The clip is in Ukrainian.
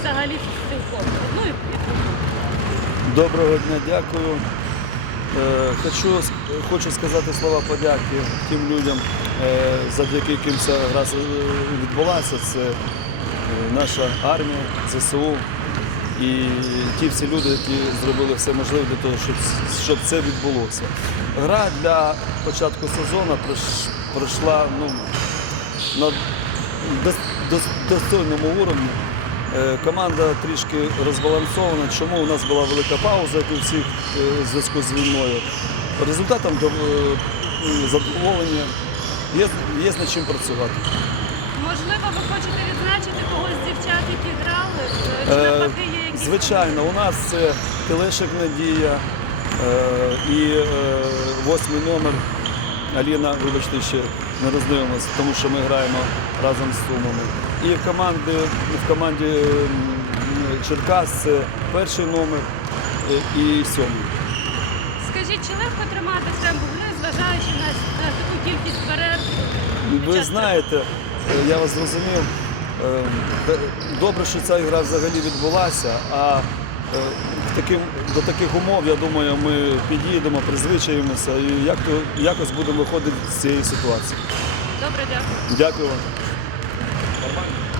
взагалі цілком? Ну і. Доброго дня, дякую. Е, Хочу, хочу сказати слова подяки тим людям, е, завдяки яким ця гра відбулася. Це е, наша армія, ЗСУ і ті всі люди, які зробили все можливе для того, щоб, щоб це відбулося. Гра для початку сезону пройшла ну, на дос- дос- достойному уровні. Е, Команда трішки розбалансована. Чому у нас була велика пауза, як у всіх е, в зв'язку з війною. Результатом е, задоволення. Є, є над чим працювати. Можливо, ви хочете відзначити когось з дівчат, які грали? Е, Чи Е, навпаки є якісь? Звичайно, у нас це Телешик Надія е, і е, восьмий номер. Аліна, вибачте, ще не рознивимося, тому що ми граємо разом з Сумами. І в команді, в команді Черкас це перший номер е, і сьомий. Скажіть, чи легко тримати темп гри, зважаючи на, на таку кількість перерв? Ви знаєте, е, я вас зрозумів. Е, Добре, що ця гра взагалі відбулася, а в таким, до таких умов, я думаю, ми підійдемо, призвичаємося і як якось будемо виходити з цієї ситуації. Добре, дякую. Дякую вам. Bye-bye.